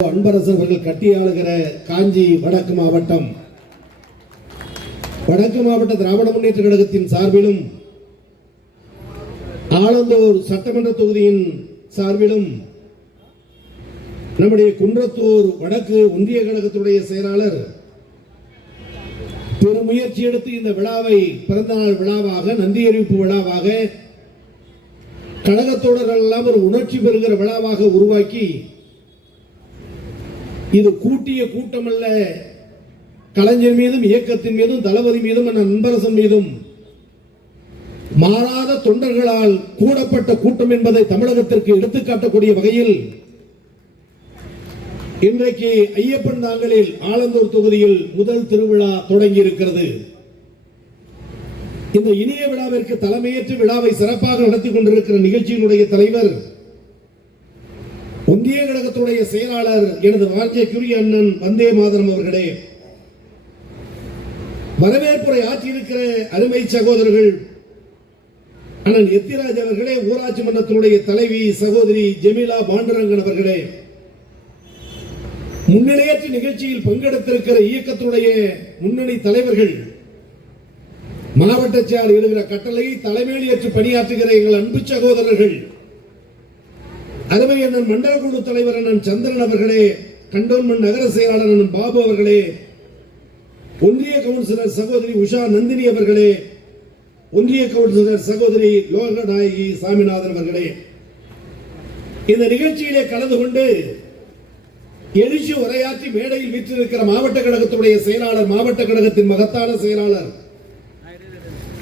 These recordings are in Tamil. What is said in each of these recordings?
அன்பரசு அவர்கள் கட்டியாளுகிற காஞ்சி வடக்கு மாவட்ட திராவிட முன்னேற்ற கழகத்தின் சார்பிலும் ஆலந்தூர் சட்டமன்ற தொகுதியின் சார்பிலும் நம்முடைய குன்றத்தூர் வடக்கு ஒன்றிய கழகத்துடைய செயலாளர் பெரும் முயற்சி எடுத்து இந்த விழாவை பிறந்தநாள் விழாவாக, நன்றி அறிவிப்பு விழாவாக, கழகத்தோடர்கள் எல்லாம் ஒரு உணர்ச்சி பெறுகிற விழாவாக உருவாக்கி, இது கூட்டிய கூட்டம் அல்ல, கலைஞர் மீதும் இயக்கத்தின் மீதும் தளபதி மீதும் அன்பரசன் மீதும் மாறாத தொண்டர்களால் கூடப்பட்ட கூட்டம் என்பதை தமிழகத்திற்கு எடுத்துக்காட்டக்கூடிய வகையில் இன்றைக்கு ஐயப்பன் தாங்கலில் ஆலந்தூர் தொகுதியில் முதல் திருவிழா தொடங்கி இருக்கிறது. இந்த இனிய விழாவிற்கு தலைமையேற்று விழாவை சிறப்பாக நடத்தி கொண்டிருக்கிற நிகழ்ச்சியினுடைய தலைவர், ஒன்றிய கழகத்துடைய செயலாளர் எனது வாழ்க்கைக்குரிய அண்ணன் வந்தே மாதரம் அவர்களே, வரவேற்புரை ஆற்றியிருக்கிற அருமை சகோதரர்கள் அண்ணன் எத்திராஜ் அவர்களே, ஊராட்சி மன்றத்தினுடைய தலைவி சகோதரி ஜெமிலா பாண்டரங்கன் அவர்களே, முன்னிலையற்ற நிகழ்ச்சியில் பங்கெடுத்திருக்கிற இயக்கத்துடைய முன்னணி தலைவர்கள், மாவட்ட செயலாளர் எழுகிற கட்டளையை தலைமையில் ஏற்று பணியாற்றுகிற எங்கள் அன்பு சகோதரர்கள், அருமை அண்ணன் மண்டல குழு தலைவர் அண்ணன் சந்திரன் அவர்களே, கண்டோன்மெண்ட் நகர செயலாளர் அண்ணன் பாபு அவர்களே, ஒன்றிய கவுன்சிலர் சகோதரி உஷா நந்தினி அவர்களே, ஒன்றிய கவுன்சிலர் சகோதரி லோகநாயகி சாமிநாதன் அவர்களே, இந்த நிகழ்ச்சியிலே கலந்து கொண்டு எழுச்சி உரையாற்றி மேடையில் வீற்றிருக்கிற மாவட்ட கழகத்துடைய செயலாளர், மாவட்ட கழகத்தின் மகத்தான செயலாளர்,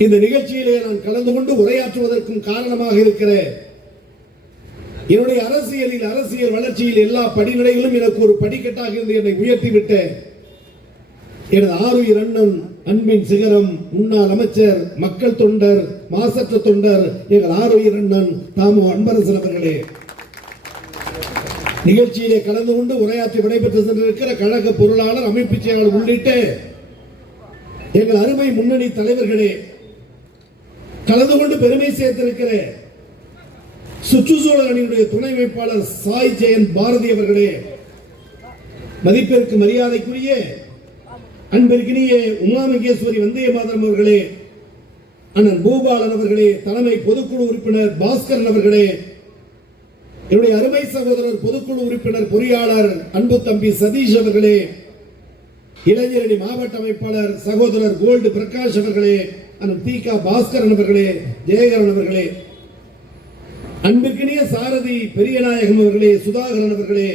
இந்த நிகழ்ச்சியிலே நான் கலந்து கொண்டு உரையாற்றுவதற்கும் காரணமாக இருக்கிற என்னுடைய அரசியல் வளர்ச்சியில் எல்லா படிநிலைகளும் எனக்கு ஒரு படிக்கட்டாக இருந்து என்னை உயர்த்திவிட்ட எனது ஆருயிர் அண்ணன், அன்பின் சிகரம், முன்னாள் அமைச்சர், மக்கள் தொண்டர், மாசற்ற தொண்டர், எங்கள் ஆருயிர் அண்ணன் தாமு அன்பரசன் அவர்களே, நிகழ்ச்சியிலே கலந்து கொண்டு உரையாற்றி விடைபெற்று சென்றிருக்கிற கழக பொருளாளர், அமைப்பு செயலாளர் உள்ளிட்ட எங்கள் அருமை முன்னணி தலைவர்களே, கலந்து கொண்டு பெருமை சேர்த்திருக்கிற சுற்றுச்சூழல் அணியுடைய துணை அமைப்பாளர் சாய் ஜெயந்த் பாரதி அவர்களே, மதிப்பிற்கு மரியாதைக்குரிய அன்பிற்கினிய உமாமகேஸ்வரி வந்தே மாதரம் அவர்களே, அண்ணன் பூபாலன் அவர்களே, தலைமை பொதுக்குழு உறுப்பினர் பாஸ்கரன் அவர்களே, என்னுடைய அருமை சகோதரர் பொதுக்குழு உறுப்பினர் பொறியாளர் அன்பு தம்பி சதீஷ் அவர்களே, இளைஞரணி மாவட்ட அமைப்பாளர் சகோதரர் கோல்டு பிரகாஷ் அவர்களே, அண்ணன் தீகா பாஸ்கரன் அவர்களே, ஜெயகரன் அவர்களே, அன்பிற்கினிய சாரதி பெரியநாயகம் அவர்களே, சுதாகரன் அவர்களே,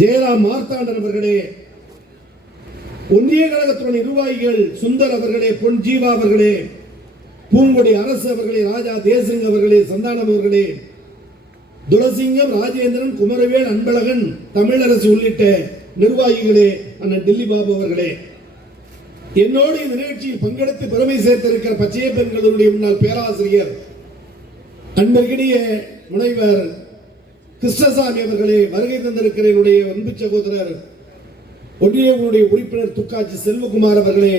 ஜெயராம் மார்த்தாண்டன் அவர்களே, ஒன்றிய கழகத்துடைய நிர்வாகிகள் சுந்தர் அவர்களே, பொன் ஜீவா அவர்களே, பூங்கொடி அரசு அவர்களே, ராஜா தேசிங் அவர்களே, சந்தானம் அவர்களே, துளசிங்கம், ராஜேந்திரன், குமரவேல், அன்பழகன், தமிழரசு உள்ளிட்ட நிர்வாகிகளே, அண்ணன் டில்லி பாபு அவர்களே, என்னோடு இந்த நிகழ்ச்சியில் பங்கெடுத்து பெருமை சேர்த்திருக்கிற பச்சைய பெண்களுடைய முன்னாள் பேராசிரியர் அன்பிற்கினிய முனைவர் கிருஷ்ணசாமி அவர்களே, வருகை தந்திருக்கிற என்னுடைய அன்பு சகோதரர் ஒன்றிய உறுப்பினர் துக்காட்சி செல்வகுமார் அவர்களே,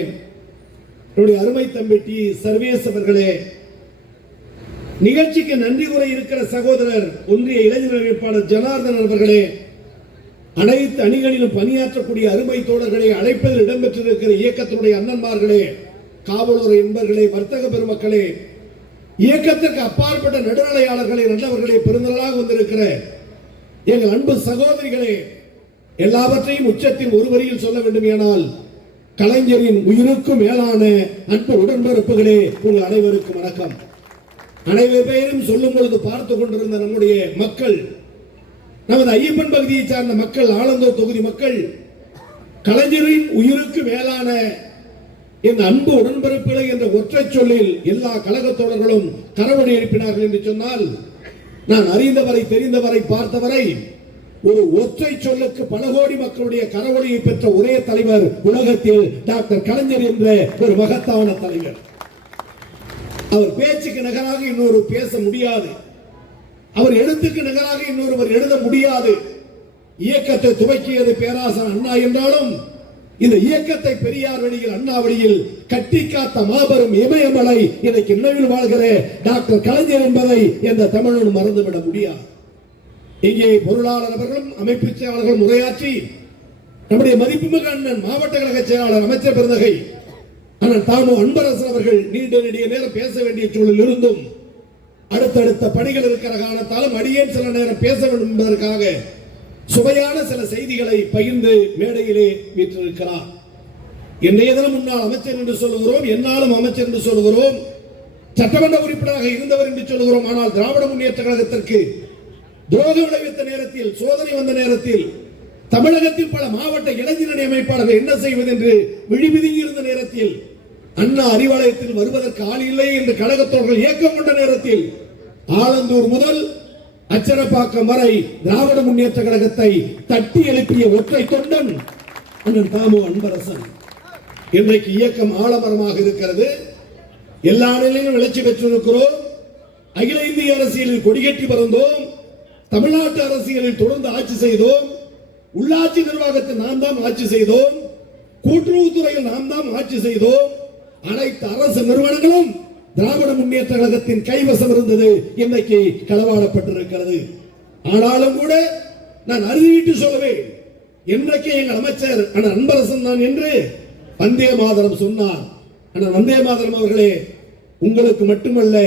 என்னுடைய அருமை தம்பி டி சர்வேஸ் அவர்களே, நிகழ்ச்சிக்கு நன்றி கூற இருக்கிற சகோதரர் ஒன்றிய இளைஞர் அமைப்பாளர் ஜனார்தன் அவர்களே, அனைத்து அணிகளிலும் பணியாற்றக்கூடிய அருமை தோழர்களை, அழைப்பதில் இடம்பெற்றிருக்கிற இயக்கத்தினுடைய அண்ணன்மார்களே, காவலர் என்பர்களே, வர்த்தக பெருமக்களே, இயக்கத்திற்கு அப்பாற்பட்ட நடுநிலையாளர்களே, நல்லவர்களே, பெருந்தலாக வந்திருக்கிற எங்கள் அன்பு சகோதரிகளே, எல்லாவற்றையும் உச்சத்தில் ஒரு வரியில் சொல்ல வேண்டும் எனால் கலைஞரின் உயிருக்கும் மேலான அன்பு உடன்பிறப்புகளே, உங்கள் அனைவருக்கும் வணக்கம். அனைவர் பெயரும் சொல்லும் பொழுது பார்த்து கொண்டிருந்த நம்முடைய மக்கள், நமது ஐயப்பன் பகுதியை சார்ந்த மக்கள், ஆலந்தூர் தொகுதி மக்கள், கலைஞரின் உயிருக்கு மேலான இந்த அன்பு உடன்பிறப்புகளை என்ற ஒற்றை சொல்லில் எல்லா கழகத்தோழர்களும் கரவொலி எழுப்பினார்கள் என்று சொன்னால், நான் அறிந்தவரை, தெரிந்தவரை, பார்த்தவரை, ஒரு ஒற்றை சொல்லுக்கு பல கோடி மக்களுடைய கரவொலியை பெற்ற ஒரே தலைவர் உலகத்தில் டாக்டர் கலைஞர் என்ற ஒரு மகத்தான தலைவர். அவர் பேச்சுக்கு நிகராக இன்னொரு பேச முடியாது, அவர் எழுத்துக்கு நிகராக இன்னொருவர் எழுத முடியாது. இயக்கத்தை துவக்கியது பேராசன் அண்ணா என்றாலும் இந்த இயக்கத்தை பெரியார் வழியில், அண்ணா வழியில் கட்டி காத்த மாபெரும் இமயமலை இன்னைக்கு நினைவில் வாழ்கிற டாக்டர் கலைஞர் என்பதை எந்த தமிழனும் மறந்துவிட முடியாது. இங்கே பொருளாளர் அவர்களும் அமைப்பு செயலாளர்களும் உரையாற்றி நம்முடைய மதிப்புமிகு அண்ணன் மாவட்ட கழக செயலாளர் அமைச்சர் பெருந்தகை அண்ணன் தாமு அன்பரசன் அவர்கள் நீண்ட நெடிய நேரம் பேச வேண்டிய சூழல் இருந்தும் அடுத்தடுத்த பணிகள் இருக்கிற காரணத்தாலும் அடியேன் சில நேரம் பேச வேண்டும் என்பதற்காக சுவையான சில செய்திகளை பகிர்ந்து மேடையிலே வீற்றிருக்கிறார். என்னைய தினம் முன்னாள் அமைச்சர் என்று சொல்லுகிறோம், என்னாலும் அமைச்சர் என்று சொல்லுகிறோம், சட்டமன்ற உறுப்பினராக இருந்தவர் என்று சொல்லுகிறோம். ஆனால் திராவிட முன்னேற்ற கழகத்திற்கு துரோகம் விளைவித்த நேரத்தில், சோதனை வந்த நேரத்தில், தமிழகத்தில் பல மாவட்ட இளைஞரணி அமைப்பாளர்கள் என்ன செய்வது என்று விழிபிதுங்கி இருந்த நேரத்தில், அண்ணா அறிவாலயத்தில் வருவதற்கு ஆள் இல்லை என்று கழகத்தோர்கள் இயக்கம் கொண்ட நேரத்தில், ஆலந்தூர் முதல் அச்சரப்பாக்கம் வரை திராவிட முன்னேற்ற கழகத்தை தட்டி எழுப்பிய ஒற்றை தொண்டன் அண்ணன் தாமு அன்பரசன். இன்றைக்கு இயக்கம் ஆலமரமாக இருக்கிறது. எல்லா நிலையிலும் வளர்ச்சி பெற்றிருக்கிறோம். அகில இந்திய அரசியலில் கொடிகட்டி பறந்தோம். தமிழ்நாட்டு அரசியலில் தொடர்ந்து ஆட்சி செய்தோம். உள்ளாட்சி நிர்வாகத்தில் நாம் தான் ஆட்சி செய்தோம். கூட்டுறவுத்துறையில் நாம் தான் ஆட்சி செய்தோம். அனைத்து அரசு நிறுவனங்களும் திராவிட முன்னேற்ற கழகத்தின் கைவசம் இருந்தது. இன்றைக்கு களவாடப்பட்டிருக்கிறது. ஆனாலும் கூட நான் அறுதிட்டு சொல்லுவேன், இன்றைக்கு எங்கள் அமைச்சர் அண்ணன் அன்பரசன் தான் என்று வந்தே மாதரம் சொன்னார். அண்ணன் வந்தே மாதரம் அவர்களே, உங்களுக்கு மட்டுமல்ல,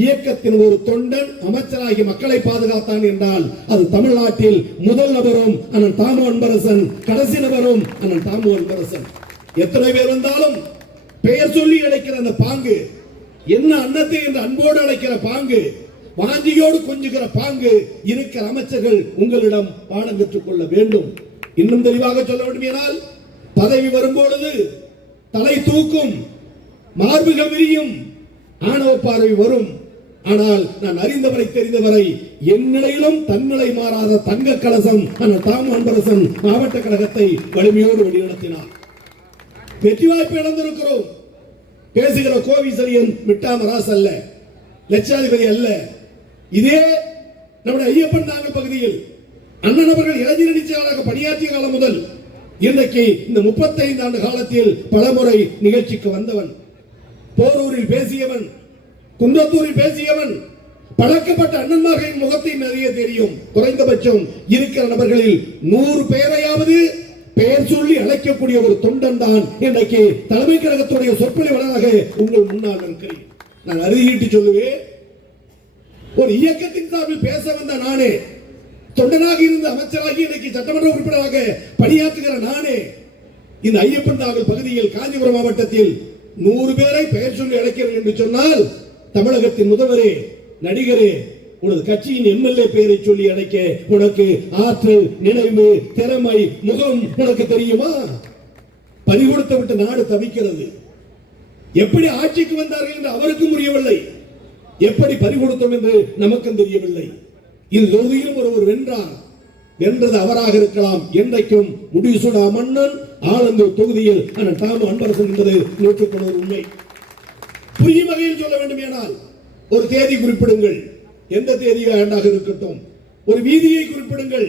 இயக்கத்தின் ஒரு தொண்டன் அமைச்சராகி மக்களை பாதுகாத்தான் என்றால் அது தமிழ்நாட்டில் முதல் நபரும் அண்ணன் தாமு அன்பரசன், கடைசி நபரும் அண்ணன் தாமு அன்பரசன். எத்தனை பேர் வந்தாலும் பெயர் சொல்லி அழைக்கிற அந்த பாங்கு, என்ன அன்னத்தை என்று அன்போடு அழைக்கிற பாங்கு, வாஞ்சியோடு கொஞ்சுகிற பாங்கு இருக்கிற அமைச்சர்கள் உங்களிடம் பாடம் பெற்றுக் கொள்ள வேண்டும். இன்னும் தெளிவாக சொல்ல வேண்டுமானால், பதவி வரும்பொழுது தலை தூக்கும், மார்புகள் விரியும், ஆணவ பார்வை வரும். ஆனால் நான் அறிந்தவரை தெரிந்தவரை என்னிடையிலும் தன்னிலை மாறாத தங்க கலசம் தாமு அன்பரசன் மாவட்ட கழகத்தை வலிமையோடு வழிநடத்தினார். வெற்றி வாய்ப்பு இழந்திருக்கிறோம். பேசுகிற கோவிசரியன் மிட்டாமராஸ் அல்ல, லட்சாதிபதி அல்ல. இதே நம்முடைய ஐயப்பன் தாங்கல் பகுதியில் அண்ணன் அவர்கள் இளைஞரணி செயலாளராக பணியாற்றிய காலம் முதல் இன்றைக்கு இந்த 35 ஆண்டு காலத்தில் பலமுறை நிகழ்ச்சிக்கு வந்தவன், போரூரில் பேசியவன், குன்றத்தூரில் பேசியவன், பழக்கப்பட்ட அண்ணன்மார்களின் முகத்தை நிறைய தெரியும். குறைந்தபட்சம் இருக்கிற நபர்களில் 100 பேரையாவது பெயர் சொல்லி அழைக்கக்கூடிய ஒரு தொண்டன் தான் இன்றைக்கு தலைமை கழகத்துடைய சொற்பொழிவாளராக உங்கள் முன்னால் இருக்கிறேன். நான் அறுதியிட்டு சொல்லுவேன், ஒரு இயக்கத்தின் சார்பில் பேச வந்த நானே, தொண்டனாக இருந்த அமைச்சராகி இன்றைக்கு சட்டமன்ற உறுப்பினராக பணியாற்றுகிற நானே, இந்த ஐயப்பன் தாங்கல் பகுதியில் காஞ்சிபுரம் மாவட்டத்தில் 100 பேரை பெயர் சொல்லி அழைக்கிறேன் என்று சொன்னால், தமிழகத்தின் முதல்வரே, நடிகரே, உனது கட்சியின் எம்எல்ஏ பெயரை சொல்லி அழைக்க உனக்கு ஆற்றல், நினைவு, திறமை, முகம் உனக்கு தெரியுமா? பறிகொடுத்து விட்டு நாடு தவிக்கிறது. எப்படி ஆட்சிக்கு வந்தார்கள் என்று அவருக்கும் முடியவில்லை, எப்படி பறிகொடுத்தோம் என்று நமக்கும் தெரியவில்லை. இது தொகுதியிலும் ஒருவர் வென்றார். வென்றது அவராக இருக்கலாம். என்றைக்கும் முடிசூடா மன்னன் ஆலந்தூர் தொகுதியில் அண்ணன் தாமு அன்பரசன் என்பது 100% உண்மை. புரியும் வகையில் சொல்ல வேண்டும் என்றால், ஒரு தேதி குறிப்பிடுங்கள், எந்த தேதியாக இருக்கட்டும். ஒரு வீதியை குறிப்பிடுங்கள்,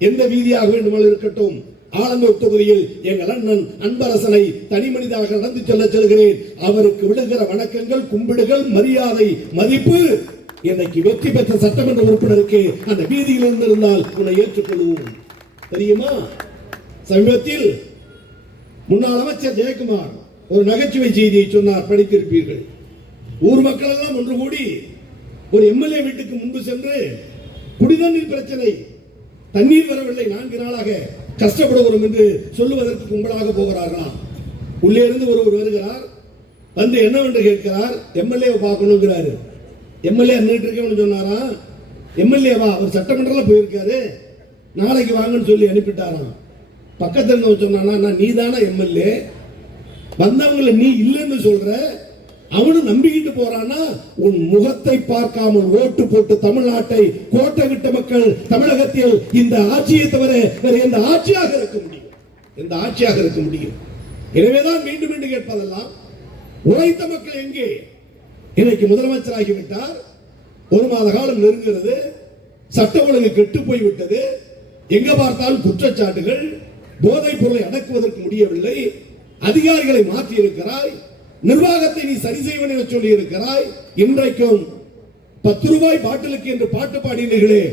எந்த வீதியாக வேண்டுமானால் இருக்கட்டும். ஆலந்தூர் தொகுதியில் எங்கள் அண்ணன் அன்பரசனை தனி மனிதனாக நடந்து செல்ல செல்கிறேன். அவருக்கு விடுகிற வணக்கங்கள், கும்பிடுகள், மரியாதை, மதிப்பு இன்னைக்கு வெற்றி பெற்ற சட்டமன்ற உறுப்பினருக்கு அந்த வீதியில் இருந்திருந்தால் உன்னை ஏற்றுக்கொள்வோம். தெரியுமா? சமீபத்தில் முன்னாள் அமைச்சர் ஜெயக்குமார் ஒரு நகைச்சுவை செய்தியை சொன்னார், படித்திருப்பீர்கள். ஊர் மக்கள் எல்லாம் ஒன்று கூடி ஒரு எம்எல்ஏ வீட்டுக்கு முன்பு சென்று குடிநீர் பிரச்சனை, தண்ணீர் வரவில்லை, 4 நாளாக கஷ்டப்படுகிறோம் என்று சொல்லுவதற்கு கும்பலாக போகிறார்களாம். உள்ளே இருந்து ஒருவர் வருகிறார், வந்து என்னவென்று கேட்கிறார். எம்எல்ஏ பார்க்கணுங்கிறாரு. எம்எல்ஏ அன்னிட்டு இருக்கேன்னு சொன்னாரா? எம்எல்ஏவா? அவர் சட்டமன்றத்தில் போயிருக்காரு, நாளைக்கு வாங்கன்னு சொல்லி அனுப்பிட்டாராம். பக்கத்தில் இருந்தவன் சொன்னானா, நீ தானே எம்எல்ஏ, வந்தவங்களை நீ இல்லைன்னு சொல்ற, அவனும் நம்பிக்கிட்டு போறானா? உன் முகத்தை பார்க்காமல் ஓட்டு போட்டு தமிழ்நாட்டை கோட்டை விட்ட மக்கள் தமிழகத்தில் இந்த ஆட்சியை தவிர வேற எந்த ஆட்சியாக இருக்க முடியும்? எந்த ஆட்சியாக இருக்க முடியும்? எனவேதான் மீண்டும் மீண்டும் கேட்பதெல்லாம், உழைத்த மக்கள் எங்கே? இன்னைக்கு முதலமைச்சராகிவிட்டார், 1 மாத காலம் நெருங்கிறது, சட்ட ஒழுங்கு கெட்டு போய்விட்டது, எங்க பார்த்தாலும் குற்றச்சாட்டுகள், போதைப் பொருளை அடக்குவதற்கு முடியவில்லை, அதிகாரிகளை மாற்றி இருக்கிறாய், நிர்வாகத்தை நீ சரி செய்வன் என சொல்லி இருக்கிறாய். இன்றைக்கும் 10 ரூபாய் பாட்டிலுக்கு என்று பாட்டு பாடினீர்களே,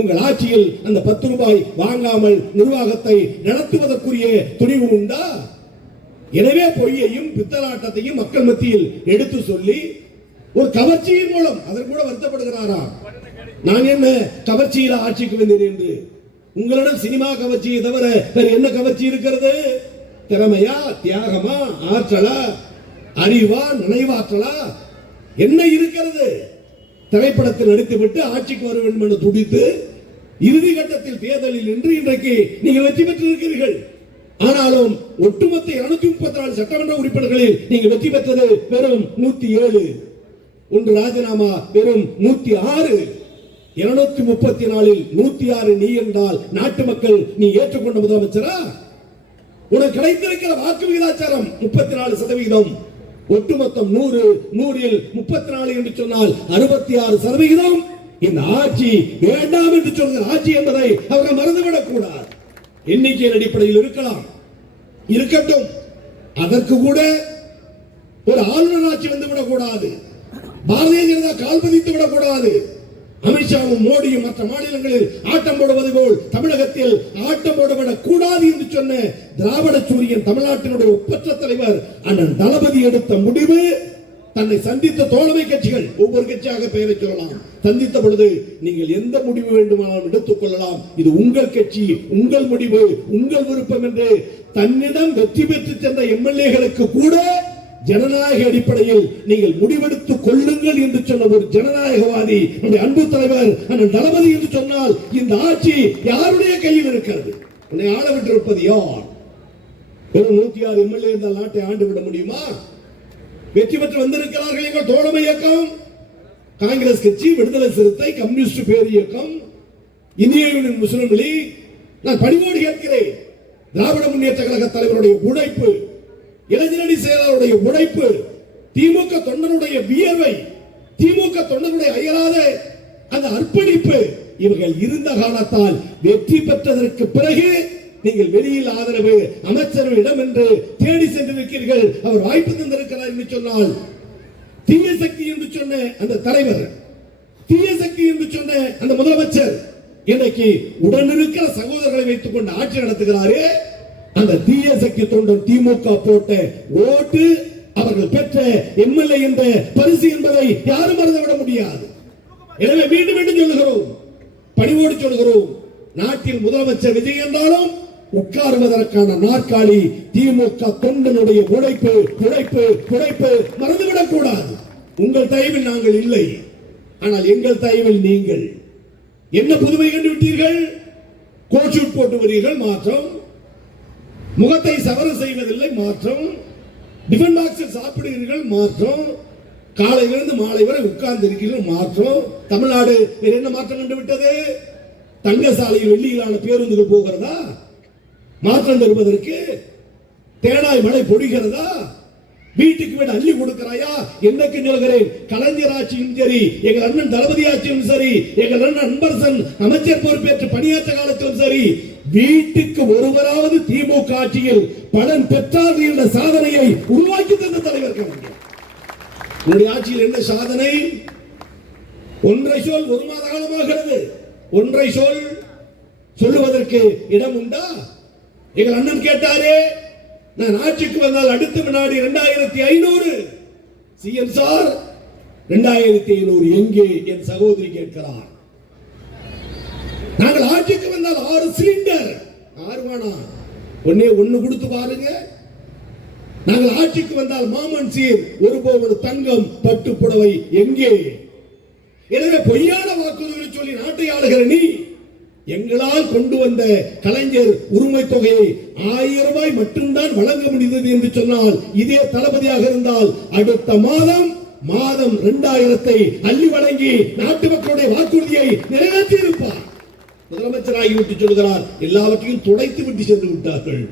உங்கள் ஆட்சியில் அந்த 10 ரூபாய் வாங்காமல் நிர்வாகத்தை நடத்துவதற்குரிய துணிவு உண்டா? எனவே பொய்யையும் பித்தலாட்டத்தையும் மக்கள் மத்தியில் எடுத்து சொல்லி ஒரு கவர்ச்சியின் மூலம் அதற்கு கூட வருத்தப்படுகிறாரா? நான் என்ன கவர்ச்சியில ஆட்சிக்கு வந்தேன் என்று. உங்களிடம் சினிமா கவர்ச்சியை தவிர வேற என்ன கவர்ச்சி இருக்கிறது? திறமையா, தியாகமா, ஆற்றலா, அறிவா, நினைவாற்றலா என்ன இருக்கிறது? திரைப்படத்தில் நடித்துவிட்டு ஆட்சிக்கு வர வேண்டும் என்று துடித்து இறுதி கட்டத்தில் தேர்தலில் நின்று இன்றைக்கு நீங்கள் வெற்றி பெற்றிருக்கிறீர்கள். ஆனாலும் ஒட்டுமொத்த 234 சட்டமன்ற உறுப்பினர்களில் நீங்கள் வெற்றி பெற்றது வெறும் 107. ஒன்று ராஜினாமா வெறும் 106. 234 106 நீ என்றால் நாட்டு மக்கள் நீ ஏற்றுக்கொண்ட முதலமைச்சரா? உனக்கு கிடைத்திருக்கிற வாக்கு விகிதாச்சாரம் 34%. ஒட்டுமொத்தம் 100 34 என்று சொன்னால் 66%. இந்த ஆட்சி வேண்டாம் என்று சொல்கிற ஆட்சி என்பதை அவர்கள் மறந்துவிடக் கூடாது. எண்ணிக்கையின் அடிப்படையில் இருக்கலாம், இருக்கட்டும். அதற்கு கூட ஒரு ஆளுநர் ஆட்சி வந்துவிடக் கூடாது. பாரதிய ஜனதா கால் பதித்து விடக்கூடாது. அமித்ஷாவும் மோடியும் மற்ற மாநிலங்களில் ஆட்டம் போடுவது போல் தமிழகத்தில் ஆட்டம் போடப்படக் கூடாது என்று சொன்ன திராவிட சூரியன் தமிழ்நாட்டினுடைய ஒப்பற்ற தலைவர் அண்ணன் தளபதி எடுத்த முடிவு, தன்னை சந்தித்த தோழமை கட்சிகள் ஒவ்வொரு கட்சியாக பெயரை சொல்லலாம், சந்தித்த பொழுது நீங்கள் எந்த முடிவு வேண்டுமானாலும் எடுத்துக் கொள்ளலாம், இது உங்கள் கட்சி, உங்கள் முடிவு, உங்கள் விருப்பம் என்று தன்னிடம் வெற்றி பெற்று சென்ற எம்எல்ஏகளுக்கு கூட ஜனநாயக அடிப்படையில் நீங்கள் முடிவெடுத்துக் கொள்ளுங்கள் என்று சொன்ன ஒரு ஜனநாயகவாதி நம்முடைய அன்பு தலைவர் அண்ணன் தளபதி என்று சொன்னால் இந்த ஆட்சி யாருடைய கையில் இருக்கிறது? உன்னை ஆள விட்டிருப்பது யார்? வெறும் 106 எம்எல்ஏ இருந்தால் நாட்டை ஆண்டு விட முடியுமா? வெற்றி பெற்று வந்திருக்கிறார்கள் எங்கள் தோழமை இயக்கம், காங்கிரஸ் கட்சி, விடுதலை சிறுத்தை, கம்யூனிஸ்ட் பேர் இயக்கம், இந்திய யூனியன் முஸ்லிம் லீக். நான் பணிவோடு கேட்கிறேன், திராவிட முன்னேற்ற கழக தலைவருடைய உழைப்பு, இளைஞரணி செயலாளருடைய உழைப்பு, திமுக தொண்டனுடைய வியர்வை, திமுக தொண்டனுடைய அயராத அந்த அர்ப்பணிப்பு, இவர்கள் இருந்த காலத்தால் வெற்றி பெற்றதற்கு பிறகு நீங்கள் வெளியில் ஆதரவு அமைச்சரிடம் என்று தேடி சென்றிருக்கிறீர்கள். அவர் வாய்ப்பு தந்திருக்கிறார் என்று சொன்னால் தீய சக்தி என்று சொன்ன அந்த தலைவர், தீய சக்தி என்று சொன்ன அந்த முதலமைச்சர் இன்னைக்கு உடனிருக்கிற சகோதரர்களை வைத்துக் கொண்டு ஆட்சி நடத்துகிறாரே. அந்த தீய சக்தி தொண்டன் திமுக போட்ட ஓட்டு, அவர்கள் பெற்ற எம்எல்ஏ என்ற பரிசு என்பதை யாரும் மறந்துவிட முடியாது. எனவே மீண்டும் மீண்டும் சொல்லுகிறோம், பணிவோடு சொல்கிறோம், நாட்டில் முதலமைச்சர் விஜய் என்றாலும் உட்காருவதற்கான நாற்காலி திமுக தொண்டனுடைய உழைப்பு, உழைப்பு, உழைப்பு மறந்துவிடக் கூடாது. உங்கள் தயவில் நாங்கள் இல்லை, ஆனால் எங்கள் தயவில் நீங்கள். என்ன புதுமை கண்டுவிட்டீர்கள்? கோட்சூட் போட்டு வருகிறீர்கள், மாற்றம். முகத்தை சவர செய்வதில்லை, மாற்றம். டிஃபன் பாக்ஸில் சாப்பிடுகிறீர்கள், மாற்றம். காலையிலிருந்து மாலை வரை உட்கார்ந்து இருக்கிறீர்கள், மாற்றம். தமிழ்நாடு வேற என்ன மாற்றம் கண்டுவிட்டது? தங்கசாலையில் வெள்ளியிலான பேருந்துகள் போகிறதா? மாற்றம் தருவதற்கு தேனாய் மழை பொழிகிறதா? வீட்டுக்கு வீடு அள்ளி கொடுக்கிறாயா? என்னைக்கு சொல்கிறேன், கலைஞர் ஆட்சியும் சரி, எங்கள் அண்ணன் தளபதி ஆட்சியும் சரி, எங்கள் அண்ணன் அன்பரசன் அமைச்சர் பொறுப்பேற்று பணியாற்ற காலத்திலும் சரி, வீட்டுக்கு ஒருவராவது திமுக ஆட்சியில் பலன் பெற்றார்கள் என்ற சாதனையை உருவாக்கி தந்த தலைவர் கலைஞர். உங்களுடைய ஆட்சியில் என்ன சாதனை? ஒன்றை சொல், ஒரு மாத காலமாகிறது. ஒன்றை சொல் சொல்லுவதற்கு இடம் உண்டா? எங்கள் அண்ணன் கேட்டாரே, நான் ஆட்சிக்கு வந்தால் அடுத்த வினாடி 2500 சிஎம் சார், 2500 எங்கே? என் சகோதரி கேட்கிறார். நாங்கள் ஆட்சிக்கு வந்தால் 6 சிலிண்டர், 6 வேணா, ஒண்ணு கொடுத்து பாருங்க. நாங்கள் ஆட்சிக்கு வந்தால் மாமன் சீர், ஒரு பவுன் தங்கம், பட்டு புடவை எங்கே? எனவே பொய்யான வாக்குறுதிகளை சொல்லி நாட்டை ஆளுகிற நீ, எங்களால் கொண்டு வந்த கலைஞர் உரிமை தொகையை 1000 ரூபாய் மட்டும்தான் வழங்க முடிந்தது என்று சொன்னால், இதே தளபதியாக இருந்தால் அடுத்த மாதம் 2000 அள்ளி வழங்கி நாட்டு மக்களுடைய வாக்குறுதியை நிறைவேற்றி இருப்பார். முதலமைச்சராகிவிட்டு சொல்கிறார், எல்லாவற்றையும் துடைத்து விட்டு சென்று விட்டார்கள்.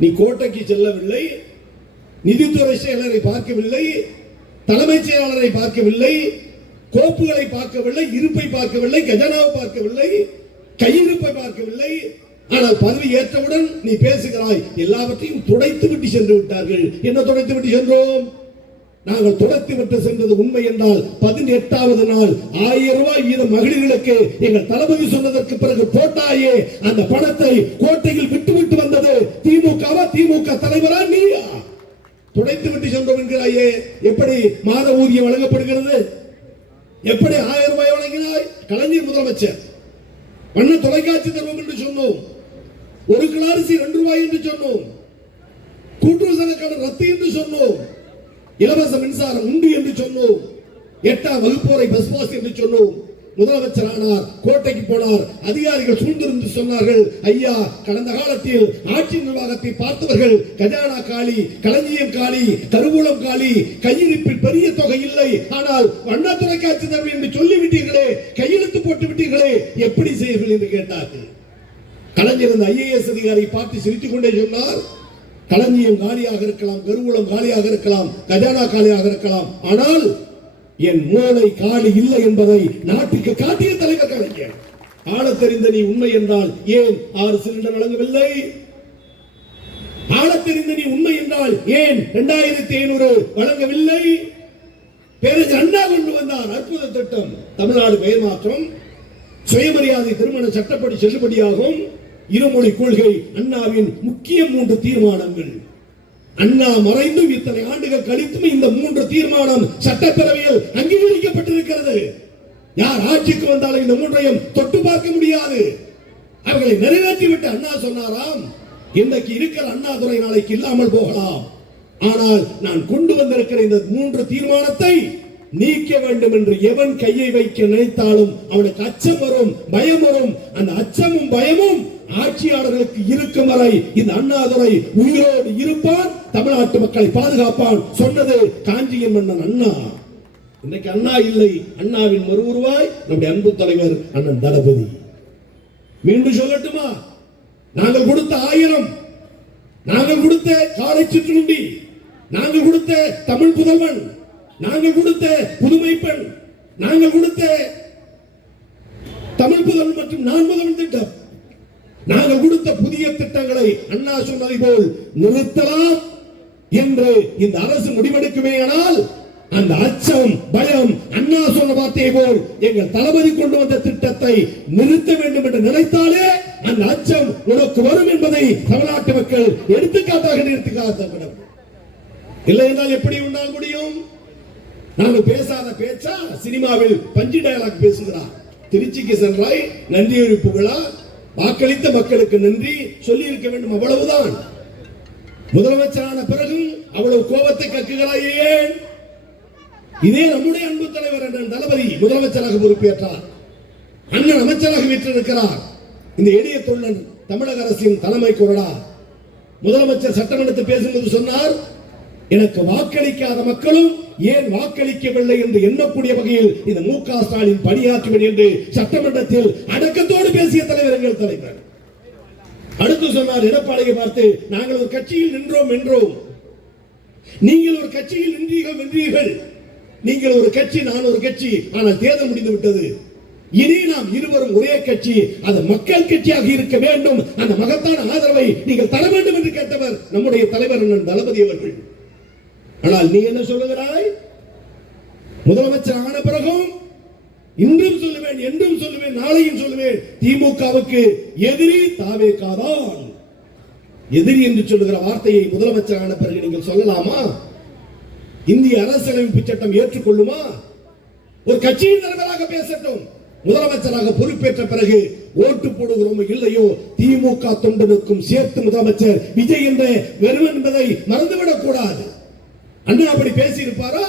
நீ கோட்டைக்கு செல்லவில்லை, நிதித்துறை செயலரை பார்க்கவில்லை, தலைமைச் செயலாளரை பார்க்கவில்லை, கோப்புகளை பார்க்கவில்லை, இருப்பை பார்க்கவில்லை, கஜானாவை பார்க்கவில்லை, கையிருப்பை பார்க்கவில்லை. ஆனால் பதவி ஏற்றவுடன் நீ பேசுகிறாய், எல்லாவற்றையும் துடைத்து விட்டு சென்று விட்டார்கள். என்ன துடைத்து விட்டு சென்றோம்? நாங்கள் துரத்தி விட்டு சென்றது உண்மை என்றால் 18வது நாள் 1000 ரூபாய் வீதம் மகளிர்களுக்கு எங்கள் தளபதி சொன்னதற்கு பிறகு போட்டாயே அந்த பணத்தை கோட்டையில் விட்டு வந்தது திமுகவா? திமுக தலைவரா நீயா? துடைத்து விட்டு சென்றோம் என்கிறாயே. எப்படி மாத ஊதியம் வழங்கப்படுகிறது? எப்படி 1000 ரூபாய் வழங்கினாய்? கலைஞர் முதலமைச்சர் வண்ண தொலைக்காட்சி தருவோம் என்று சொன்னோம். 1 கிலோ அரிசி 2 ரூபாய் என்று சொன்னோம். கூட்டுறவு சங்கக்கான ரத்து என்று சொன்னோம். இலவச மின்சாரம் உண்டு என்று சொன்னோம். 8ஆம் வகுப்போரை பஸ் பாஸ் என்று சொன்னோம். முதலமைச்சர் ஆனார், கோட்டைக்கு போனார், அதிகாரிகள் சூழ்ந்திருந்து சொன்னார்கள், ஐயா கடந்த காலத்தில் ஆட்சி நிர்வாகத்தை பார்த்தவர்கள் கஜானா காலி, களஞ்சியம் காலி, கருவூலம் காலி, கையிருப்பில் பெரிய தொகை இல்லை, ஆனால் வண்ண தொலைக்காட்சி தருவி என்று சொல்லிவிட்டீர்களே, கையெழுத்து போட்டு விட்டீர்களே, எப்படி செய்வீர்கள் என்று கேட்டார்கள். கலைஞர் அந்த IAS அதிகாரி பார்த்து சிரித்துக் கொண்டே சொன்னார், களஞ்சியம் காலியாக இருக்கலாம், கருவூலம் காலியாக இருக்கலாம், கஜானா காலியாக இருக்கலாம், ஆனால் என் மூளை காலி இல்லை என்பதை நாட்டுக்கு காட்டிய தலைவர் கலைஞர். ஆளத் தெரிந்த நீ உண்மை என்றால் ஏன் 6 சிலிண்டர் வழங்கவில்லை? ஆளத் தெரிந்த நீ உண்மை என்றால் ஏன் 2500 வழங்கவில்லை? பேரறிஞர் அண்ணா கொண்டு வந்தார் அற்புத திட்டம். தமிழ்நாடு பெயர் மாற்றம், சுயமரியாதை திருமண சட்டப்படி செல்லுபடியாகும், இருமொழி கொள்கை அண்ணாவின் முக்கிய 3 தீர்மானங்கள். அண்ணா மறைந்தும் இத்தனை ஆண்டுகள் கழித்தும் இந்த 3 தீர்மானம் சட்டப்பேரவையில் அங்கீகரிக்கப்பட்டிருக்கிறது. யார் ஆட்சிக்கு வந்தாலும் இந்த 3ஐயும் தொட்டு பார்க்க முடியாது. அவர்களை நிறைவேற்றிவிட்டு அண்ணா சொன்னாராம், இன்றைக்கு இருக்கிற அண்ணாதுரை நாளைக்கு இல்லாமல் போகலாம், ஆனால் நான் கொண்டு வந்திருக்கிற இந்த 3 தீர்மானத்தை நீக்க வேண்டும் என்று எவன் கையை வைக்க நினைத்தாலும் அவனுக்கு அச்சம் வரும், பயம் வரும். அந்த அச்சமும் பயமும் ஆட்சியாளர்களுக்கு இருக்கும் வரை இந்த அண்ணாதுரை உயிரோடு இருப்பான், தமிழ்நாட்டு மக்களை பாதுகாப்பான். சொன்னது காஞ்சியின் மன்னன் அண்ணா. இன்னைக்கு அண்ணா இல்லை, அண்ணாவின் மறு உருவாய் நம்முடைய அன்பு தலைவர் அண்ணன் தளபதி. மீண்டும் சொல்லட்டுமா, நாங்கள் கொடுத்த 1000, நாங்கள் கொடுத்த காலை சிற்றுண்டி, நாங்கள் கொடுத்த தமிழ் புதல்வன், நாங்கள் கொடுத்த புதுமை பெண், நாங்கள் கொடுத்த தமிழ் புதல்வன் மற்றும் நான் முதல்வன் திட்டம், நாங்கள் கொடுத்த புதிய திட்டங்களை அண்ணா சொன்னதை போல் நிறுத்தலாம் என்று இந்த அரசு முடிவெடுக்குமே. ஆனால் அந்த அச்சம், பயம், அண்ணா சொன்ன வார்த்தையை போல் எங்கள் தளபதி கொண்டு வந்த திட்டத்தை நிறுத்த வேண்டும் என்று நினைத்தாலே அந்த அச்சம் உனக்கு வரும் என்பதை தமிழ்நாட்டு மக்கள் எடுத்துக்காட்டாக நிறுத்திக்காட்ட. இல்லை என்றால் எப்படி உண்டாக முடியும்? நாங்கள் பேசாத பேச்சா? சினிமாவில் பஞ்சு டயலாக் பேசுகிறார். திருச்சிக்கு சென்றாய், நன்றி அறிவிப்பு விழா, வாக்களித்த மக்களுக்கு நன்றி சொல்லி இருக்க வேண்டும், அவ்வளவுதான். முதலமைச்சரான பிறகு அவ்வளவு கோபத்தை கக்குகிறாயே ஏன்? இதே நம்முடைய அன்பு தலைவர் அண்ணன் தளபதி முதலமைச்சராக பொறுப்பேற்றார், அண்ணன் அமைச்சராக வீற்றிருக்கிறார். இந்த எளிய தொண்டன் தமிழக அரசின் தலைமை கொறடா. முதலமைச்சர் சட்டமன்றத்தில் பேசும்போது சொன்னார், எனக்கு வாக்களிக்காத மக்களும் ஏன் வாக்களிக்கவில்லை என்று எண்ணக்கூடிய வகையில் இந்த மு.க. ஸ்டாலின் பணியாற்றுவேன் என்று சட்டமன்றத்தில் அடக்கத்தோடு பேசிய தலைவர் எங்கள் தலைவர். அடுத்து சொன்னார் எடப்பாடியை பார்த்து, நாங்கள் ஒரு கட்சியில் நின்றோம் என்றோம், நீங்கள் ஒரு கட்சியில் வென்றீர்கள், நீங்கள் ஒரு கட்சி, நான் ஒரு கட்சி, ஆனால் தேர்தல் முடிந்து விட்டது, இனி நாம் இருவரும் ஒரே கட்சி, அது மக்கள் கட்சியாக இருக்க வேண்டும், அந்த மகத்தான ஆதரவை நீங்கள் தர வேண்டும் என்று கேட்டவர் நம்முடைய தலைவர் அண்ணன் தளபதி அவர்கள். ஆனால் நீ என்ன சொல்லுகிறாய்? முதலமைச்சர் ஆன பிறகும் இன்றும் சொல்லுவேன், என்றும் சொல்லுவேன், நாளையும் சொல்லுவேன், திமுகவுக்கு எதிரி தாவேகாதான். எதிரி என்று சொல்லுகிற வார்த்தையை முதலமைச்சர் ஆன பிறகு நீங்கள் சொல்லலாமா? இந்திய அரசியலமைப்பு சட்டம் ஏற்றுக்கொள்ளுமா? ஒரு கட்சியின் தலைவராக பேசட்டும், முதலமைச்சராக பொறுப்பேற்ற பிறகு ஓட்டு போடுகிறோம் இல்லையோ, திமுக தொண்டனுக்கும் சேர்த்து முதலமைச்சர் விஜய் என்ற வெறும் என்பதை மறந்துவிடக் கூடாது. அண்ணா அப்படி பேசி இருப்பாரா?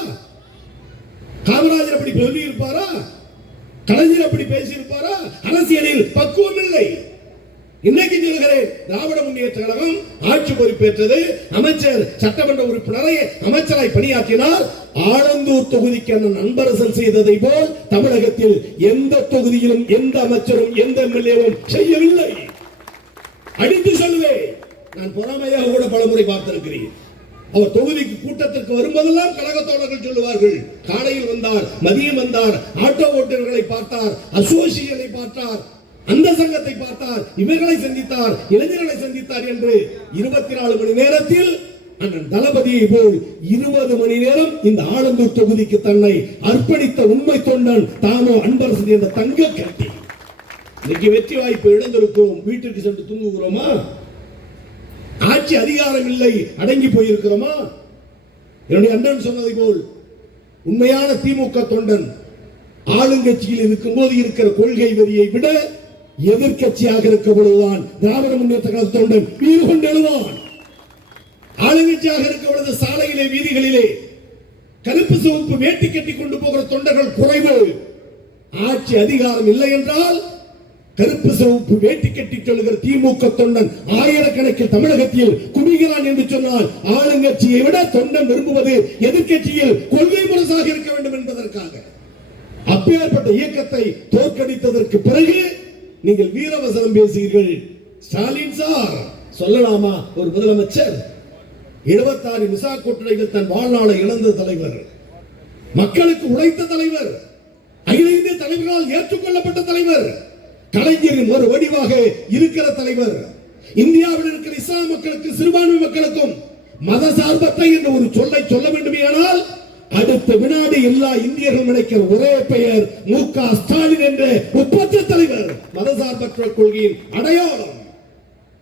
காமராஜர் அப்படி சொல்லி இருப்பாரா? கலைஞர் அப்படி பேசி இருப்பாரா? அரசியலில் பக்குவம் இல்லை. இன்னைக்கு சொல்கிறேன், திராவிட முன்னேற்ற கழகம் ஆட்சி பொறுப்பேற்றது, அமைச்சர் சட்டமன்ற உறுப்பினரை அமைச்சராய் பணியாற்றினார். ஆலந்தூர் தொகுதிக்கு அன்பரசன் செய்ததை போல் தமிழகத்தில் எந்த தொகுதியிலும் எந்த அமைச்சரும் எந்த எம்எல்ஏவும் செய்யவில்லை. அடித்து சொல்லுவேன், நான் பொறாமையாக கூட பலமுறை பார்த்திருக்கிறேன். அவர் தொகுதிக்கு கூட்டத்திற்கு வரும்போதெல்லாம் கழக தோழர்கள் சொல்லுவார்கள், காலையில் வந்தார், மதியம் வந்தார், ஆட்டோ ஓட்டுநர்களை பார்த்தார், அசோசியேஷனை பார்த்தார், அந்த சங்கத்தை பார்த்தார், இவர்களை சந்தித்தார், இளைஞர்களை சந்தித்தார் என்று 24 மணி நேரத்தில் அண்ணன் தளபதியை போல் 20 மணி நேரம் இந்த ஆலந்தூர் தொகுதிக்கு தன்னை அர்ப்பணித்த உண்மை தொண்டன் தாமோ அன்பரசன் என்ற தங்க கட்டி. இன்னைக்கு வெற்றி வாய்ப்பு இழந்திருக்கிறோம், வீட்டிற்கு சென்று தூங்குகிறோமா? ஆட்சி அதிகாரம் இல்லை, அடங்கி போயிருக்கிறோமா? என்னுடைய அண்ணன் சொன்னதை போல் உண்மையான திமுக தொண்டன் ஆளுங்கட்சியில் இருக்கும்போது இருக்கிற கொள்கை வெறியை விட எதிர்கட்சியாக இருக்க பொழுதுதான் திராவிட முன்னேற்ற கழக தொண்டன் வீறு கொண்டு எழுவான். ஆளுங்கட்சியாக இருக்க பொழுது சாலையிலே வீதிகளிலே கருப்பு சிவப்பு வேட்டி கட்டி கொண்டு போகிற தொண்டர்கள் குறைவு. ஆட்சி அதிகாரம் இல்லை என்றால் கருப்பு சிவப்பு வேட்டி கட்டி சொல்லுகிற திமுக தொண்டன் ஆயிரக்கணக்கில் தமிழகத்தில் குவிகிறான் என்று சொன்னால் ஆளுங்கட்சியை விட தொண்டன் விரும்புவது எதிர்கட்சியில் கொள்கை முரசாக இருக்க வேண்டும் என்பதற்காக. அப்பேற்பட்ட இயக்கத்தை தோற்கடித்ததற்கு பிறகு நீங்கள் வீரவசனம் பேசுகிறீர்கள். ஸ்டாலின் சார் சொல்லலாமா? ஒரு முதலமைச்சர் 76 விசா கொட்டடைகள் தன் வாழ்நாளை இழந்த தலைவர், மக்களுக்கு உழைத்த தலைவர், அகில இந்திய தலைவர்களால் ஏற்றுக்கொள்ளப்பட்ட தலைவர், கலைஞரின் ஒரு வடிவாக இருக்கிற தலைவர், இந்தியாவில் இருக்கிற இஸ்லாம் மக்களுக்கு சிறுபான்மை மக்களுக்கும் மத சார்பற்ற என்ற ஒரு சொல்லை சொல்ல வேண்டுமானால் அடுத்த வினாடி எல்லா இந்தியர்களும் நினைக்கிற ஒரே பெயர் மு.க. ஸ்டாலின் என்ற ஒப்பற்ற தலைவர், மதசார்பற்ற கொள்கையின் அடையாளம்.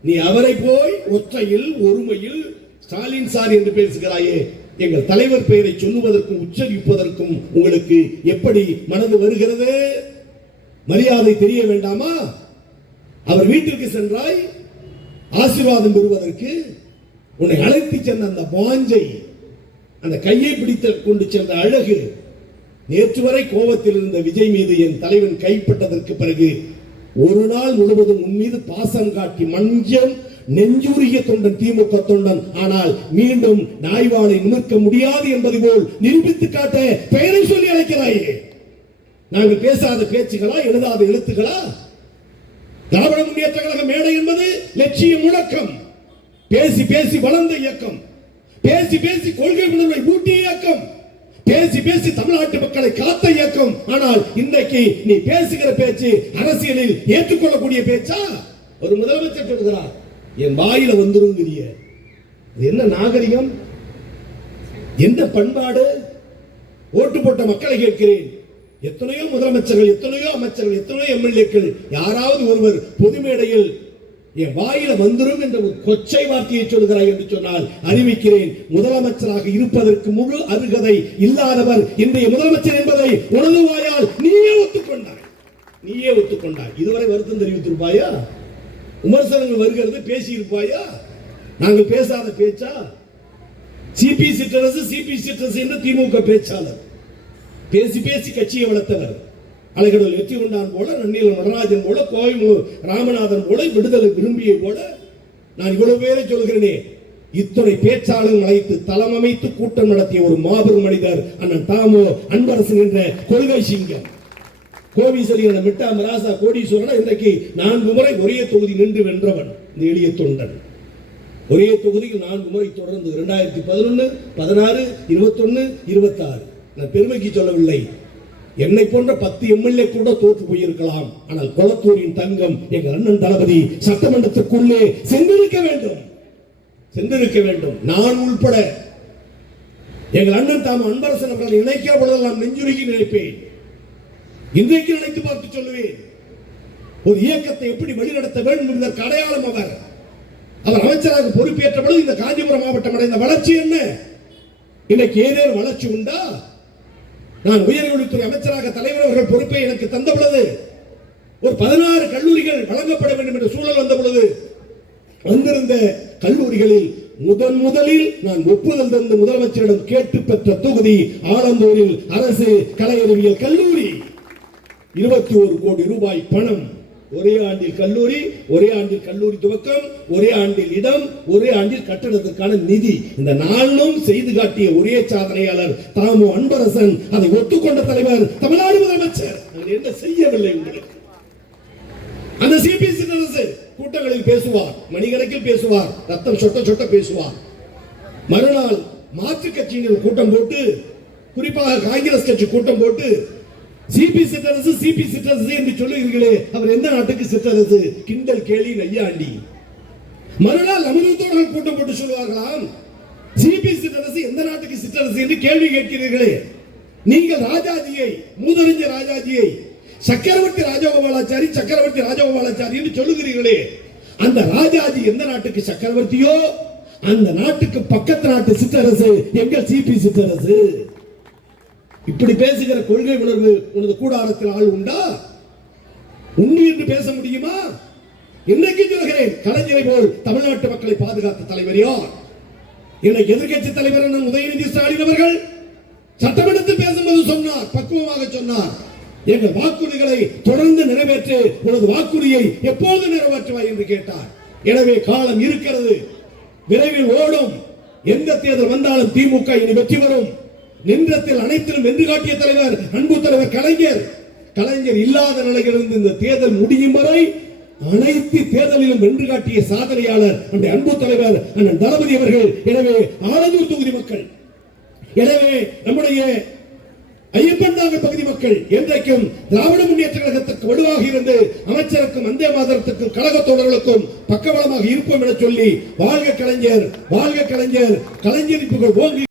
நீ அவரை போய் ஒற்றையில் ஒருமையில் ஸ்டாலின் சார் என்று பேசுகிறாயே, எங்கள் தலைவர் பெயரை சொல்லுவதற்கும் உச்சரிப்பதற்கும் உங்களுக்கு எப்படி மனது வருகிறது? மரியாதை தெரிய வேண்டாமா? அவர் வீட்டிற்கு சென்றாய் ஆசீர்வாதம் பெறுவதற்கு, உன்னை அழைத்து சென்ற அந்த வாஞ்சை, அந்த கையை பிடித்து கொண்டு சென்ற அழகு, நேற்று வரை கோபத்தில் இருந்த விஜய் மீது என் தலைவன் கைப்பட்டதற்கு பிறகு ஒரு நாள் முழுவதும் உன் மீது பாசம் காட்டி மஞ்சள் நெஞ்சுரிய தொண்டன் திமுக தொண்டன். ஆனால் மீண்டும் நாய்வாளை நிமிர்க்க முடியாது என்பது போல் நிரூபித்து காட்ட பெயரை சொல்லி அழைக்கிறாயே. நாங்கள் பேசாத பேச்சுகளா, எழுதாத எழுத்துக்களா? திராவிட முன்னேற்ற கழக மேடை என்பது லட்சிய முழக்கம், பேசி பேசி வளர்ந்த இயக்கம், பேசி பேசி கொள்கை உணர்வை ஊட்டிய இயக்கம், பேசி பேசி தமிழ்நாட்டு மக்களை காத்த இயக்கம். ஆனால் இன்றைக்கு நீ பேசுகிற பேச்சு அரசியலில் ஏற்றுக்கொள்ளக்கூடிய பேச்சா? ஒரு முதலமைச்சர் சொல்கிறார், என் வாயில வந்துருங்கிறிய. என்ன நாகரிகம், என்ன பண்பாடு? ஓட்டு போட்ட மக்களை கேட்கிறேன். எத்தனையோ முதலமைச்சர்கள், எத்தனையோ அமைச்சர்கள், எத்தனையோ எம்எல்ஏக்கள், யாராவது ஒருவர் பொது மேடையில் என் வாயில வந்துரும் என்ற ஒரு கொச்சை வார்த்தையை சொல்கிறாய் என்று சொன்னால் அறிவிக்கிறேன், முதலமைச்சராக இருப்பதற்கு முழு அருகதை இல்லாதவர் இன்றைய முதலமைச்சர் என்பதை உனது வாயால் நீயே ஒத்துக்கொண்டாய். நீயே ஒத்துக்கொண்டாய். இதுவரை வருத்தம் தெரிவித்திருப்பாயா? விமர்சனங்கள் வருகிறது, பேசி இருப்பாயா? நாங்கள் பேசாத பேச்சா? சிபி சிற்றரசு சிபி சிற்றரசு என்று திமுக பேச்சாளர் பேசி பேசி கட்சியை வளர்த்தவர். அலைகடல் வெற்றி கொண்டான் போல, நன்னிலம் நடராஜன் போல, கோயம்புத்தூர் ராமநாதன் போல, விடுதலை விரும்பிய போல, நான் இவ்வளவு பேரை சொல்கிறேனே, இத்தனை பேச்சாளர்கள் அழைத்து தளம் அமைத்து கூட்டம் நடத்திய ஒரு மாபெரும் மனிதர் அண்ணன் தாமோ அன்பரசன் என்ற கொள்கை சிங்கம். கோவிசலியான மிட்டா மராசா கோடீஸ்வரன் இன்றைக்கு 4 முறை ஒரே தொகுதி நின்று வென்றவன் இந்த எளிய தொண்டன். ஒரே தொகுதியில் 4 முறை தொடர்ந்து 2011, 16, 21, 26. நான் பெருமைக்கு சொல்லவில்லை, என்னை போன்ற 10 எம்எல்ஏ கூட தோற்று போயிருக்கலாம். ஆனால் கொளத்தூரின் தங்கம் எங்கள் அண்ணன் தளபதி சட்டமன்றத்துக்குள்ளே சென்றிருக்க வேண்டும், சென்றிருக்க வேண்டும். நான் உள்பட எங்கள் அண்ணன் தாமோ அன்பரசன் அவர்கள் நினைக்கிற பொழுதெல்லாம் நெஞ்சுருகி நினைப்பேன். இன்றைக்கு நினைத்து பார்த்து சொல்லுவேன், ஒரு இயக்கத்தை எப்படி வழிநடத்த வேண்டும் என்பதற்கு அடையாளம் அவர். அவர் அமைச்சராக பொறுப்பேற்ற பொழுது இந்த காஞ்சிபுரம் மாவட்டம் அடைந்த வளர்ச்சி என்ன? இன்றைக்கு ஏதேனும் வளர்ச்சி உண்டா? நான் உயர்கல்வித்துறை அமைச்சராக தலைவர் அவர்கள் பொறுப்பை எனக்கு தந்த பொழுது ஒரு 16 கல்லூரிகள் வழங்கப்பட வேண்டும் என்ற சூழல் வந்த பொழுது வந்திருந்த கல்லூரிகளில் முதலில் நான் ஒப்புதல் தந்த முதலமைச்சரிடம் கேட்டு பெற்ற தொகுதி ஆலந்தூரில் அரசு கலை அறிவியல் கல்லூரி. 21 கோடி ரூபாய் பணம், ஒரே ஆண்டில் கல்லூரி, ஒரே ஆண்டில் கல்லூரி துவக்கம், ஒரே ஆண்டில் இடம், ஒரே ஆண்டில் கட்டடத்திற்கான நிதி. இந்த 4ம் செய்து காட்டிய ஒரே சாதனையாளர் தாமோ அன்பரசன். அதை ஒத்துக்கொண்ட தலைவர் தமிழ்நாடு முதலமைச்சர். என்ன செய்யவில்லை உங்களுக்கு? அந்த சிபிசி அரசு கூட்டங்களில் பேசுவார், மணிக்கணக்கில் பேசுவார், ரத்தம் சொட்ட சொட்ட பேசுவார். மறுநாள் மாற்று கட்சியினர் கூட்டம் போட்டு, குறிப்பாக காங்கிரஸ் கட்சி கூட்டம் போட்டு, சிபி சிற்றரசு சிபி சிற்றரசு என்று சொல்லுகிறீர்களே, அவர் எந்த நாட்டுக்கு சிற்றரசு? கிண்டல் கேலி நையாண்டி. மறுநாள் அமிர்தத்தோடு கூட்டம் போட்டு சொல்லுவார்களாம், சிபி சிற்றரசு எந்த நாட்டுக்கு சிற்றரசு என்று கேள்வி கேட்கிறீர்களே. நீங்கள் ராஜாஜியை, மூதறிஞர் ராஜாஜியை சக்கரவர்த்தி ராஜகோபாலாச்சாரி என்று சொல்லுகிறீர்களே, அந்த ராஜாஜி எந்த நாட்டுக்கு சக்கரவர்த்தியோ அந்த நாட்டுக்கு பக்கத்து நாட்டு சிற்றரசு எங்கள் சிபி சிற்றரசு. இப்படி பேசுகிற கொள்கை உணர்வு உனது கூடாரத்தில் ஆள் உண்டா? உண்மை என்று பேச முடியுமா? இன்னைக்கு சொல்கிறேன், கலைஞரை போல் தமிழ்நாட்டு மக்களை பாதுகாத்த தலைவர் யார்? இன்னைக்கு எதிர்கட்சி தலைவர் உதயநிதி ஸ்டாலின் அவர்கள் சட்டமன்றத்தில் பேசும்போது சொன்னார், பக்குவமாக சொன்னார், எங்கள் வாக்குறுதிகளை தொடர்ந்து நிறைவேற்று, உனது வாக்குறுதியை எப்போது நிறைவேற்றுவாய் என்று கேட்டார். எனவே காலம் இருக்கிறது, விரைவில் ஓடும். எந்த தேர்தல் வந்தாலும் திமுக இனி வெற்றி பெறும். நின்றத்தில் அனைத்திலும் வென்று காட்டிய தலைவர் அன்பு தலைவர் கலைஞர் இல்லாத நிலையிலிருந்து இந்த தேர்தல் முடியும் வரை அனைத்து தேர்தலிலும் வென்று காட்டிய சாதனையாளர் நம்முடைய அன்பு தலைவர் அண்ணன் தளபதி அவர்கள். எனவே ஆலந்தூர் தொகுதி மக்கள், எனவே நம்முடைய ஐயப்பன்தாங்கல் பகுதி மக்கள் என்றைக்கும் திராவிட முன்னேற்ற கழகத்துக்கு வலுவாக இருந்து அமைச்சருக்கும் வந்தே மாதரத்துக்கும் கழக தோழர்களுக்கும் பக்கபலமாக இருப்போம் என சொல்லி வாழ்க கலைஞர், வாழ்க கலைஞர், கலைஞரின் புகழ் ஓங்கி